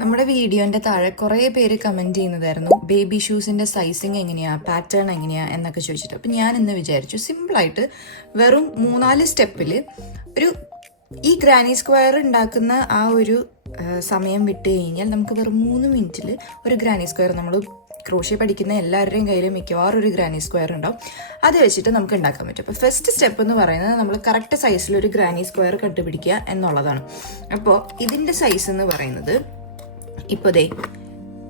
നമ്മുടെ വീഡിയോന്റെ താഴെ കുറേ പേര് കമന്റ് ചെയ്യുന്നതായിരുന്നു ബേബി ഷൂസിന്റെ സൈസിങ് എങ്ങനെയാ, പാറ്റേൺ എങ്ങനെയാ എന്നൊക്കെ ചോദിച്ചിട്ട്. അപ്പം ഞാൻ ഇന്ന് വിചാരിച്ചു സിമ്പിളായിട്ട് വെറും 3-4 സ്റ്റെപ്പിൽ ഒരു ഈ ഗ്രാനി സ്ക്വയർ ഉണ്ടാക്കുന്ന ആ ഒരു സമയം വിട്ട് കഴിഞ്ഞാൽ നമുക്ക് വെറും 3 മിനിറ്റിൽ ഒരു ഗ്രാനി സ്ക്വയർ, നമ്മൾ ക്രോഷ്യ പഠിക്കുന്ന എല്ലാവരുടെയും കയ്യിൽ മിക്കവാറും ഒരു ഗ്രാനി സ്ക്വയർ ഉണ്ടാവും. അത് വെച്ചിട്ട് നമുക്ക് ഉണ്ടാക്കാൻ പറ്റും. അപ്പോൾ ഫസ്റ്റ് സ്റ്റെപ്പ് എന്ന് പറയുന്നത് നമ്മൾ കറക്റ്റ് സൈസിൽ ഒരു ഗ്രാനി സ്ക്വയർ കണ്ടുപിടിക്കുക എന്നുള്ളതാണ്. അപ്പോൾ ഇതിൻ്റെ സൈസ് എന്ന് പറയുന്നത് ഇപ്പോൾ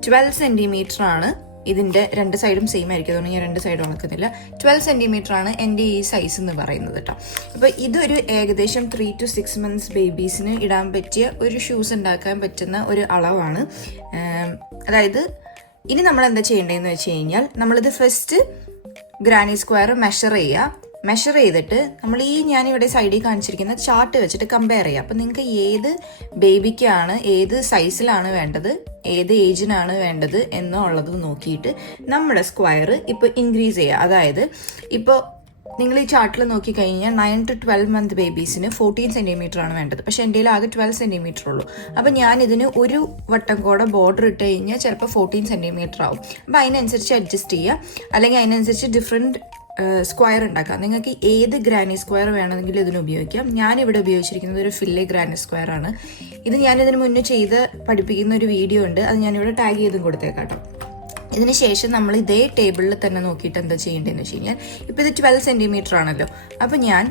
12 സെൻറ്റിമീറ്റർ ആണ്. ഇതിൻ്റെ 2 സൈഡും സെയിം ആയിരിക്കും, അതുകൊണ്ട് ഞാൻ 2 സൈഡും നടക്കുന്നില്ല. 12 സെൻറ്റിമീറ്റർ ആണ് എൻ്റെ ഈ സൈസ് എന്ന് പറയുന്നത് കേട്ടോ. അപ്പോൾ ഇതൊരു ഏകദേശം 3 to 6 months ബേബീസിന് ഇടാൻ പറ്റിയ ഒരു ഷൂസ് ഉണ്ടാക്കാൻ പറ്റുന്ന ഒരു അളവാണ്. അതായത് ഇനി നമ്മൾ എന്താ ചെയ്യേണ്ടതെന്ന് വെച്ച് കഴിഞ്ഞാൽ, നമ്മളിത് ഫസ്റ്റ് ഗ്രാനി സ്ക്വയർ മെഷർ ചെയ്തിട്ട് നമ്മൾ ഈ ഞാനിവിടെ സൈഡിൽ കാണിച്ചിരിക്കുന്ന ചാർട്ട് വെച്ചിട്ട് കമ്പയർ ചെയ്യുക. അപ്പം നിങ്ങൾക്ക് ഏത് ബേബിക്കാണ് ഏത് സൈസിലാണ് വേണ്ടത്, ഏത് ഏജിനാണ് വേണ്ടത് എന്നുള്ളത് നോക്കിയിട്ട് നമ്മുടെ സ്ക്വയർ ഇപ്പോൾ ഇൻക്രീസ് ചെയ്യുക. അതായത് ഇപ്പോൾ നിങ്ങൾ ഈ ചാർട്ടിൽ നോക്കിക്കഴിഞ്ഞാൽ 9 to 12 month ബേബീസിന് 14 സെൻറ്റിമീറ്റർ ആണ് വേണ്ടത്. പക്ഷേ എൻ്റെ ആകെ 12 സെൻറ്റിമീറ്റർ ഉള്ളൂ. അപ്പോൾ ഞാൻ ഇതിന് ഒരു വട്ടം കൂടെ ബോർഡർ ഇട്ട് കഴിഞ്ഞാൽ ചിലപ്പോൾ 14 സെൻറ്റിമീറ്റർ ആവും. അപ്പോൾ അതിനനുസരിച്ച് അഡ്ജസ്റ്റ് ചെയ്യുക, അല്ലെങ്കിൽ അതിനനുസരിച്ച് ഡിഫറെൻറ്റ് സ്ക്വയർ ഉണ്ടാക്കാം. നിങ്ങൾക്ക് ഏത് ഗ്രാനി സ്ക്വയർ വേണമെങ്കിലും ഇതിന് ഉപയോഗിക്കാം. ഞാനിവിടെ ഉപയോഗിച്ചിരിക്കുന്നത് ഒരു ഫില്ലെ ഗ്രാനി സ്ക്വയർ ആണ്. ഇത് ഞാനിതിന് മുന്നേ ചെയ്ത് പഠിപ്പിക്കുന്ന ഒരു വീഡിയോ ഉണ്ട്, അത് ഞാനിവിടെ ടാഗ് ചെയ്തും കൊടുത്തേക്കാം കേട്ടോ. ഇതിന് ശേഷം നമ്മൾ ഇതേ ടേബിളിൽ തന്നെ നോക്കിയിട്ട് എന്താ ചെയ്യേണ്ടതെന്ന് വെച്ച് കഴിഞ്ഞാൽ, ഇപ്പോൾ ഇത് 12 സെൻറ്റിമീറ്റർ ആണല്ലോ. അപ്പോൾ ഞാൻ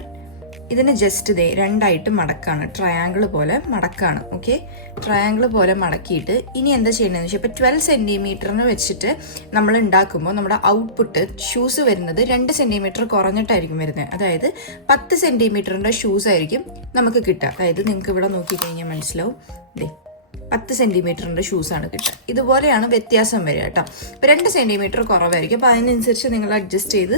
ഇതിനെ ജസ്റ്റ് രണ്ടായിട്ട് മടക്കാണ്, ട്രയാങ്കിൾ പോലെ മടക്കാണ്. ഓക്കെ, ട്രയാങ്കിൾ പോലെ മടക്കിയിട്ട് ഇനി എന്താ ചെയ്യേണ്ടതെന്ന് വെച്ചാൽ, ഇപ്പോൾ 12 സെൻറ്റിമീറ്ററിന് വെച്ചിട്ട് നമ്മൾ ഉണ്ടാക്കുമ്പോൾ നമ്മുടെ ഔട്ട്പുട്ട് ഷൂസ് വരുന്നത് 2 സെൻറ്റിമീറ്റർ കുറഞ്ഞിട്ടായിരിക്കും വരുന്നത്. അതായത് 10 സെൻറ്റിമീറ്ററിൻ്റെ ഷൂസ് ആയിരിക്കും നമുക്ക് കിട്ടുക. അതായത് നിങ്ങൾക്ക് ഇവിടെ നോക്കിക്കഴിഞ്ഞാൽ മനസ്സിലാവും, 10 സെൻറ്റിമീറ്ററിൻ്റെ ഷൂസാണ് കിട്ടുക. ഇതുപോലെയാണ് വ്യത്യാസം വരിക കേട്ടോ. ഇപ്പോൾ 2 സെൻറ്റിമീറ്റർ കുറവായിരിക്കും. അപ്പോൾ അതിനനുസരിച്ച് നിങ്ങൾ അഡ്ജസ്റ്റ് ചെയ്ത്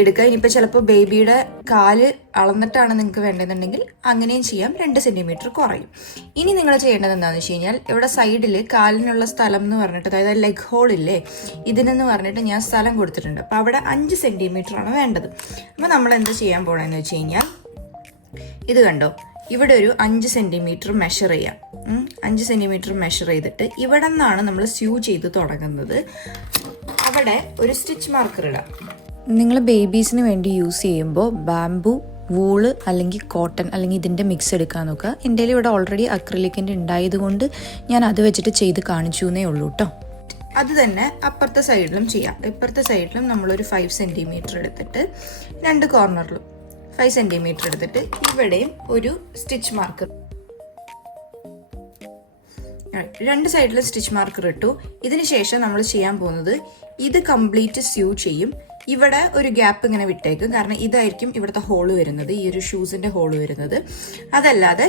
എടുക്കുക. ഇനിയിപ്പോൾ ചിലപ്പോൾ ബേബിയുടെ കാല് അളന്നിട്ടാണ് നിങ്ങൾക്ക് വേണ്ടതെന്നുണ്ടെങ്കിൽ അങ്ങനെയും ചെയ്യാം, 2 സെൻറ്റിമീറ്റർ കുറയും. ഇനി നിങ്ങൾ ചെയ്യേണ്ടത് എന്താണെന്ന് വെച്ച് കഴിഞ്ഞാൽ, ഇവിടെ സൈഡിൽ കാലിനുള്ള സ്ഥലം എന്ന് പറഞ്ഞിട്ട്, അതായത് ലെഗ് ഹോളില്ലേ, ഇതിനെന്ന് പറഞ്ഞിട്ട് ഞാൻ സ്ഥലം കൊടുത്തിട്ടുണ്ട്. അപ്പോൾ അവിടെ 5 സെൻറ്റിമീറ്റർ ആണ് വേണ്ടത്. അപ്പോൾ നമ്മൾ എന്താ ചെയ്യാൻ പോകണമെന്ന് വെച്ച് കഴിഞ്ഞാൽ, ഇത് കണ്ടോ, ഇവിടെ ഒരു 5 സെൻറ്റിമീറ്റർ മെഷർ ചെയ്യാം. 5 സെൻറ്റിമീറ്റർ മെഷർ ചെയ്തിട്ട് ഇവിടെ നിന്നാണ് നമ്മൾ സ്യൂ ചെയ്ത് തുടങ്ങുന്നത്. അവിടെ ഒരു സ്റ്റിച്ച് മാർക്കർ ഇടാം. നിങ്ങൾ ബേബീസിന് വേണ്ടി യൂസ് ചെയ്യുമ്പോൾ ബാംബു, വൂള് അല്ലെങ്കിൽ കോട്ടൺ അല്ലെങ്കിൽ ഇതിൻ്റെ മിക്സ് എടുക്കാൻ നോക്കുക. എൻ്റെ ഇവിടെ ഓൾറെഡി അക്രിലിക്കിൻ്റെ ഉണ്ടായതുകൊണ്ട് ഞാൻ അത് വെച്ചിട്ട് ചെയ്ത് കാണിച്ചു എന്നേ ഉള്ളൂ കേട്ടോ. അത് തന്നെ അപ്പുറത്തെ സൈഡിലും ചെയ്യാം. ഇപ്പുറത്തെ സൈഡിലും നമ്മളൊരു 5 സെൻറ്റിമീറ്റർ എടുത്തിട്ട് 2 കോർണറിലും 5 സെൻറ്റിമീറ്റർ എടുത്തിട്ട് ഇവിടെയും ഒരു സ്റ്റിച്ച് മാർക്കർ, 2 സൈഡിലും സ്റ്റിച്ച് മാർക്കർ ഇട്ടു. ഇതിന് ശേഷം നമ്മൾ ചെയ്യാൻ പോകുന്നത്, ഇത് കംപ്ലീറ്റ് സ്യൂ ചെയ്യും. ഇവിടെ ഒരു ഗ്യാപ്പ് ഇങ്ങനെ വിട്ടേക്കും, കാരണം ഇതായിരിക്കും ഇവിടുത്തെ ഹോള് വരുന്നത്, ഈ ഒരു ഷൂസിൻ്റെ ഹോള് വരുന്നത്. അതല്ലാതെ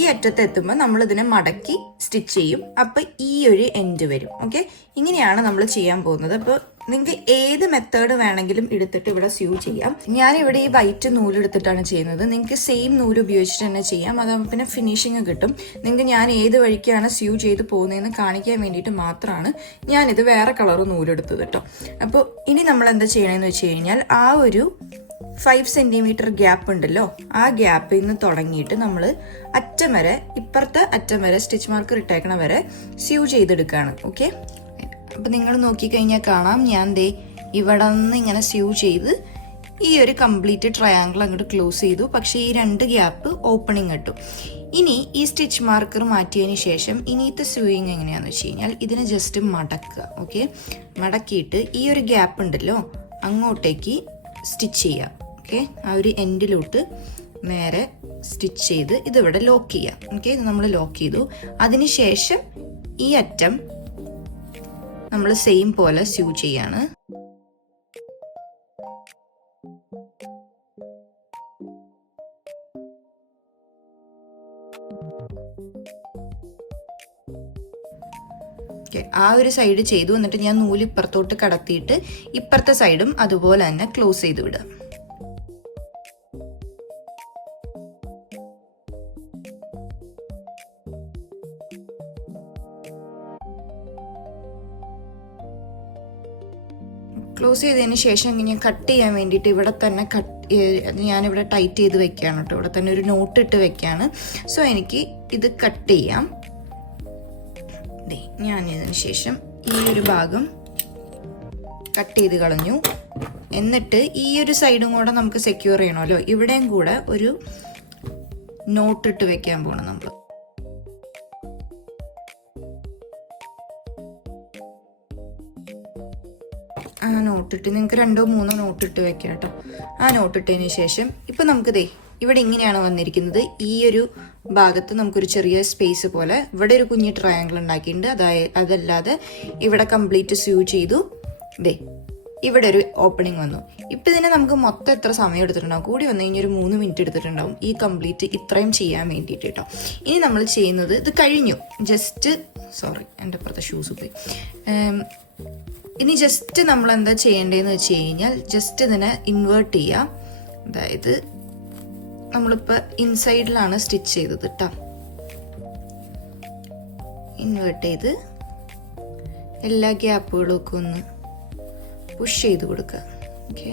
ഈ അറ്റത്ത് എത്തുമ്പോൾ നമ്മളിതിനെ മടക്കി സ്റ്റിച്ച് ചെയ്യും. അപ്പം ഈ ഒരു എൻഡ് വരും. ഓക്കെ, ഇങ്ങനെയാണ് നമ്മൾ ചെയ്യാൻ പോകുന്നത്. അപ്പോൾ നിങ്ങൾക്ക് ഏത് മെത്തേഡ് വേണമെങ്കിലും എടുത്തിട്ട് ഇവിടെ സ്യൂ ചെയ്യാം. ഞാനിവിടെ ഈ വൈറ്റ് നൂലെടുത്തിട്ടാണ് ചെയ്യുന്നത്. നിങ്ങൾക്ക് സെയിം നൂല് ഉപയോഗിച്ചിട്ട് തന്നെ ചെയ്യാം, അതാകുമ്പോൾ പിന്നെ ഫിനിഷിങ് കിട്ടും. നിങ്ങൾക്ക് ഞാൻ ഏത് വഴിക്കാണ് സ്യൂ ചെയ്ത് പോകുന്നതെന്ന് കാണിക്കാൻ വേണ്ടിയിട്ട് മാത്രമാണ് ഞാനിത് വേറെ കളർ നൂലെടുത്തത് കേട്ടോ. അപ്പോൾ ഇനി നമ്മൾ എന്താ ചെയ്യണമെന്ന് വെച്ച് കഴിഞ്ഞാൽ, ആ ഒരു 5 സെൻറ്റിമീറ്റർ ഗ്യാപ്പ് ഉണ്ടല്ലോ, ആ ഗ്യാപ്പിൽ നിന്ന് തുടങ്ങിയിട്ട് നമ്മൾ അറ്റം വരെ, ഇപ്പുറത്തെ അറ്റം വരെ സ്റ്റിച്ച് മാർക്കർ ഇട്ടേക്കണ വരെ സ്യൂ ചെയ്തെടുക്കുകയാണ്. ഓക്കെ, അപ്പം നിങ്ങൾ നോക്കിക്കഴിഞ്ഞാൽ കാണാം, ഞാൻ ഇവിടെ നിന്ന് ഇങ്ങനെ സ്യൂ ചെയ്ത് ഈ ഒരു കംപ്ലീറ്റ് ട്രയാങ്കിൾ അങ്ങോട്ട് ക്ലോസ് ചെയ്തു. പക്ഷേ ഈ 2 ഗ്യാപ്പ് ഓപ്പണിങ് കിട്ടും. ഇനി ഈ സ്റ്റിച്ച് മാർക്കർ മാറ്റിയതിന് ശേഷം ഇനിയത്തെ സ്യൂയിങ് എങ്ങനെയാണെന്ന് വെച്ച് കഴിഞ്ഞാൽ, ഇതിനെ ജസ്റ്റ് മടക്കുക. ഓക്കെ, മടക്കിയിട്ട് ഈ ഒരു ഗ്യാപ്പ് ഉണ്ടല്ലോ അങ്ങോട്ടേക്ക് സ്റ്റിച്ച് ചെയ്യുക. ഓക്കെ, ആ ഒരു എൻഡിലോട്ട് നേരെ സ്റ്റിച്ച് ചെയ്ത് ഇതിവിടെ ലോക്ക് ചെയ്യാം. ഓക്കെ, ഇത് നമ്മൾ ലോക്ക് ചെയ്തു. അതിനുശേഷം ഈ അറ്റം നമ്മൾ സെയിം പോലെ സ്യൂ ചെയ്യാണ്. ആ ഒരു സൈഡ് ചെയ്തു. എന്നിട്ട് ഞാൻ നൂല് ഇപ്പുറത്തോട്ട് കടത്തിയിട്ട് ഇപ്പുറത്തെ സൈഡും അതുപോലെ തന്നെ ക്ലോസ് ചെയ്ത് വിടുക. ക്ലോസ് ചെയ്തതിന് ശേഷം ഞാൻ കട്ട് ചെയ്യാൻ വേണ്ടിയിട്ട് ഇവിടെ തന്നെ ഞാനിവിടെ ടൈറ്റ് ചെയ്ത് വെക്കുകയാണ് കേട്ടോ. ഇവിടെ തന്നെ ഒരു നോട്ട് ഇട്ട് വെക്കുകയാണ്. സോ എനിക്ക് ഇത് കട്ട് ചെയ്യാം. ഞാൻ ഇതിന് ശേഷം ഈ ഒരു ഭാഗം കട്ട് ചെയ്ത് കളഞ്ഞു. എന്നിട്ട് ഈ ഒരു സൈഡും കൂടെ നമുക്ക് സെക്യൂർ ചെയ്യണമല്ലോ. ഇവിടെയും കൂടെ ഒരു നോട്ട് ഇട്ട് വെക്കാൻ പോകണം നമ്മൾ. ആ നോട്ടിട്ട് നിങ്ങൾക്ക് 2-3 നോട്ടിട്ട് വെക്കാം കേട്ടോ. ആ നോട്ടിട്ടതിന് ശേഷം ഇപ്പം നമുക്ക് ഇവിടെ ഇങ്ങനെയാണ് വന്നിരിക്കുന്നത്. ഈ ഒരു ഭാഗത്ത് നമുക്കൊരു ചെറിയ സ്പേസ് പോലെ ഇവിടെ ഒരു കുഞ്ഞു ട്രയാങ്കിൾ ഉണ്ടാക്കിയിട്ടുണ്ട്. അതല്ലാതെ ഇവിടെ കംപ്ലീറ്റ് സ്യൂ ചെയ്തു. ഇവിടെ ഒരു ഓപ്പണിംഗ് വന്നു. ഇപ്പം ഇതിനെ നമുക്ക് മൊത്തം എത്ര സമയം എടുത്തിട്ടുണ്ടാവും? കൂടി വന്നു കഴിഞ്ഞാൽ ഒരു 3 മിനിറ്റ് എടുത്തിട്ടുണ്ടാവും ഈ കംപ്ലീറ്റ് ഇത്രയും ചെയ്യാൻ വേണ്ടിയിട്ട് കേട്ടോ. ഇനി നമ്മൾ ചെയ്യുന്നത് ഇത് കഴിഞ്ഞു. എൻ്റെ അപ്പുറത്തെ ഷൂസ് പോയി. ഇനി ജസ്റ്റ് നമ്മൾ എന്താ ചെയ്യേണ്ടതെന്ന് വെച്ച് കഴിഞ്ഞാൽ ജസ്റ്റ് ഇതിനെ ഇൻവേർട്ട് ചെയ്യാം. അതായത് നമ്മളിപ്പോൾ ഇൻസൈഡിലാണ് സ്റ്റിച്ച് ചെയ്തത് കേട്ടോ. ഇൻവേർട്ട് ചെയ്ത് എല്ലാ ഗ്യാപ്പുകളും ഒക്കെ ഒന്ന് പുഷ് ചെയ്ത് കൊടുക്കുക. Okay,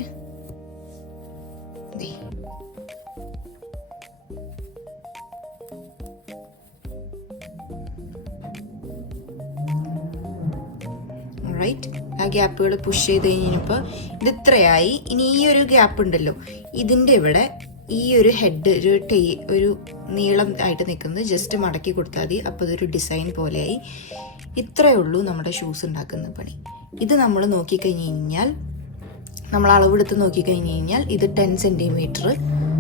right. ആ ഗ്യാപ്പുകൾ പുഷ് ചെയ്ത് കഴിഞ്ഞപ്പോൾ ഇത് ഇത്രയായി. ഇനി ഈ ഒരു ഗ്യാപ്പ് ഉണ്ടല്ലോ, ഇതിൻ്റെ ഇവിടെ ഈ ഒരു ഹെഡ് ഒരു നീളം ആയിട്ട് നിൽക്കുന്നത് ജസ്റ്റ് മടക്കി കൊടുത്താൽ മതി. അപ്പോൾ അതൊരു ഡിസൈൻ പോലെയായി. ഇത്രയേ ഉള്ളൂ നമ്മുടെ ഷൂസ് ഉണ്ടാക്കുന്ന പണി. ഇത് നമ്മൾ നോക്കിക്കഴിഞ്ഞ് കഴിഞ്ഞാൽ, നമ്മൾ അളവെടുത്ത് നോക്കിക്കഴിഞ്ഞ് കഴിഞ്ഞാൽ ഇത് 10 സെൻറ്റിമീറ്റർ,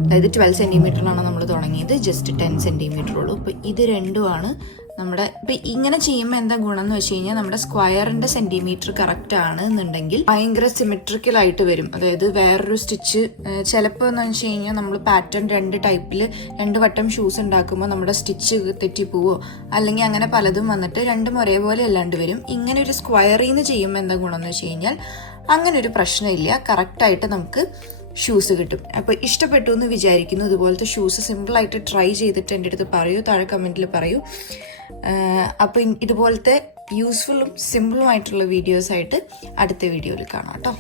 അതായത് 12 സെൻറ്റിമീറ്ററിലാണ് നമ്മൾ തുടങ്ങിയത്. ജസ്റ്റ് 10 സെൻറ്റിമീറ്റർ ഉള്ളൂ. അപ്പോൾ ഇത് രണ്ടുമാണ് നമ്മുടെ. ഇപ്പം ഇങ്ങനെ ചെയ്യുമ്പോൾ എന്താ ഗുണം എന്ന് വെച്ച് കഴിഞ്ഞാൽ നമ്മുടെ സ്ക്വയറിൻ്റെ സെൻറ്റിമീറ്റർ കറക്റ്റ് ആണ് എന്നുണ്ടെങ്കിൽ ഭയങ്കര സിമെട്രിക്കലായിട്ട് വരും. അതായത് വേറൊരു സ്റ്റിച്ച് ചിലപ്പോൾ എന്ന് വെച്ച് കഴിഞ്ഞാൽ നമ്മൾ പാറ്റേൺ 2 ടൈപ്പിൽ 2 വട്ടം ഷൂസ് ഉണ്ടാക്കുമ്പോൾ നമ്മുടെ സ്റ്റിച്ച് തെറ്റിപ്പോവോ അല്ലെങ്കിൽ അങ്ങനെ പലതും വന്നിട്ട് രണ്ടും ഒരേപോലെ അല്ലാണ്ട് വരും. ഇങ്ങനെ ഒരു സ്ക്വയറിൽ നിന്ന് ചെയ്യുമ്പോൾ എന്താ ഗുണം എന്ന് വെച്ച് കഴിഞ്ഞാൽ അങ്ങനെ ഒരു പ്രശ്നമില്ല. കറക്റ്റായിട്ട് നമുക്ക് ഷൂസ് കിട്ടും. അപ്പോൾ ഇഷ്ടപ്പെട്ടു എന്ന് വിചാരിക്കുന്നു. ഇതുപോലത്തെ ഷൂസ് സിമ്പിളായിട്ട് ട്രൈ ചെയ്തിട്ട് എൻ്റെ അടുത്ത് പറയൂ, താഴെ കമൻറ്റിൽ പറയൂ. അപ്പോൾ ഇതുപോലത്തെ യൂസ്ഫുള്ളും സിമ്പിളുമായിട്ടുള്ള വീഡിയോസായിട്ട് അടുത്ത വീഡിയോയിൽ കാണാം കേട്ടോ.